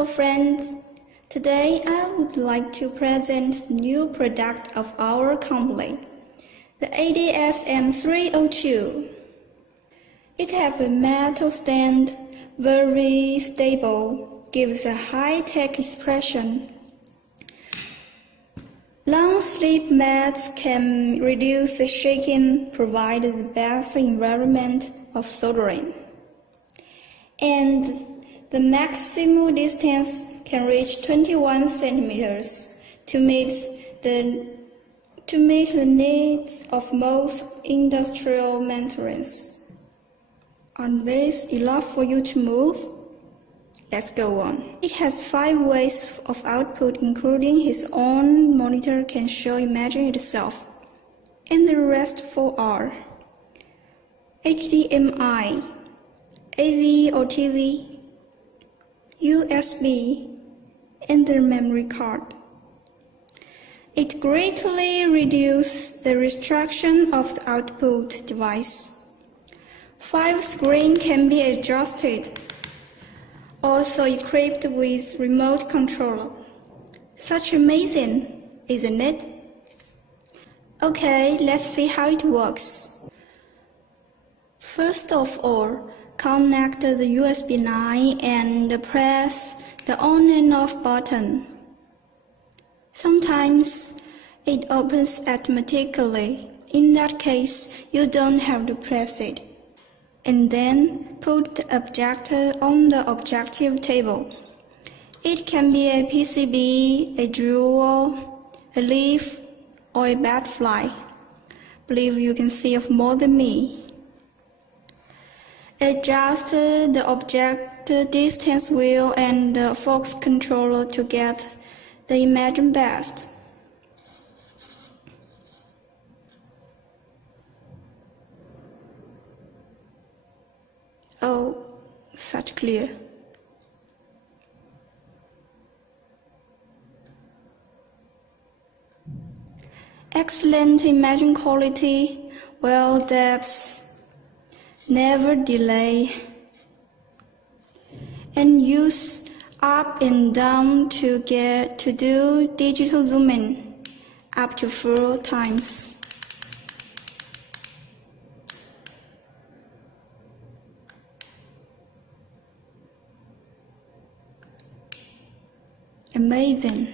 Hello friends, today I would like to present the new product of our company, the ADSM302. It has a metal stand, very stable, gives a high-tech expression. Long sleeve mats can reduce the shaking, provide the best environment of soldering. And the maximum distance can reach 21 centimeters to meet the needs of most industrial maintenance. Are these enough for you to move? Let's go on. It has 5 ways of output, including his own monitor can show imaging itself, and the rest 4 are HDMI, AV or TV, USB, and the memory card. It greatly reduces the restriction of the output device. 5 screens can be adjusted, also equipped with remote controller. Such amazing, isn't it? Okay, let's see how it works. First of all, connect the USB 9 and press the on and off button. Sometimes it opens automatically. In that case, you don't have to press it. And then put the objector on the objective table. It can be a PCB, a jewel, a leaf, or a butterfly. Believe you can see of more than me. Adjust the object distance wheel and the focus controller to get the image best. Oh, such clear. Excellent imaging quality, well depth, never delay, and use up and down to do digital zooming up to 4 times. Amazing.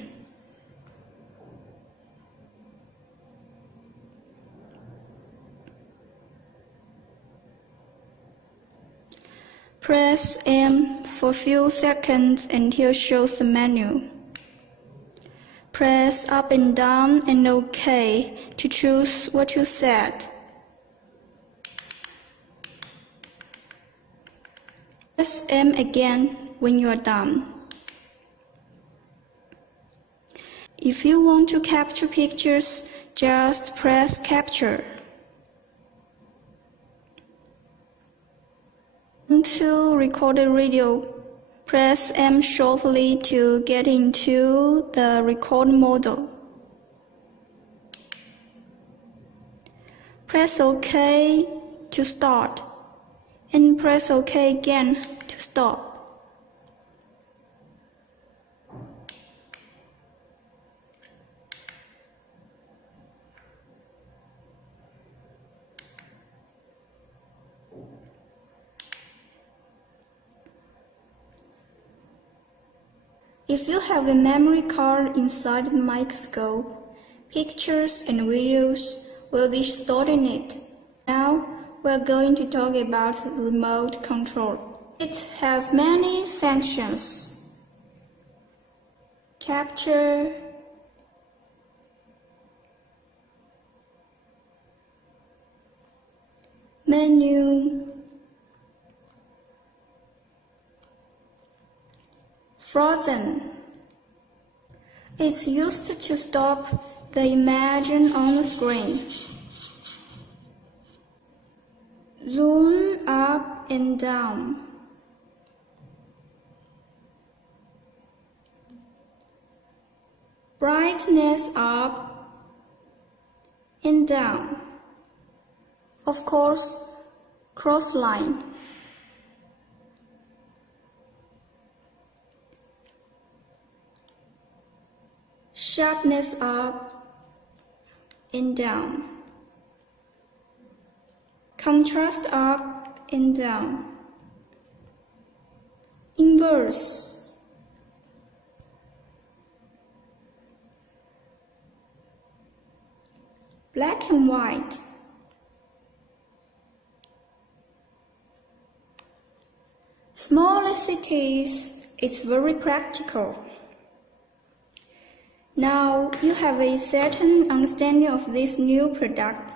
Press M for a few seconds until it shows the menu. Press up and down and OK to choose what you set. Press M again when you are done. If you want to capture pictures, just press Capture. To record a video, press M shortly to get into the record mode. Press OK to start, and press OK again to stop. If you have a memory card inside the Microscope, pictures and videos will be stored in it. Now we're going to talk about the remote control. It has many functions. Capture, menu, frozen. It's used to stop the image on the screen. Zoom up and down. Brightness up and down. Of course, cross line. sharpness up and down, contrast up and down, inverse, black and white, smaller cities, it's very practical. Now you have a certain understanding of this new product.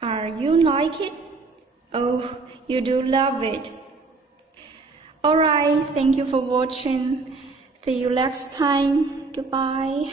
Are you like it? Oh, you do love it. Alright, thank you for watching. See you next time. Goodbye.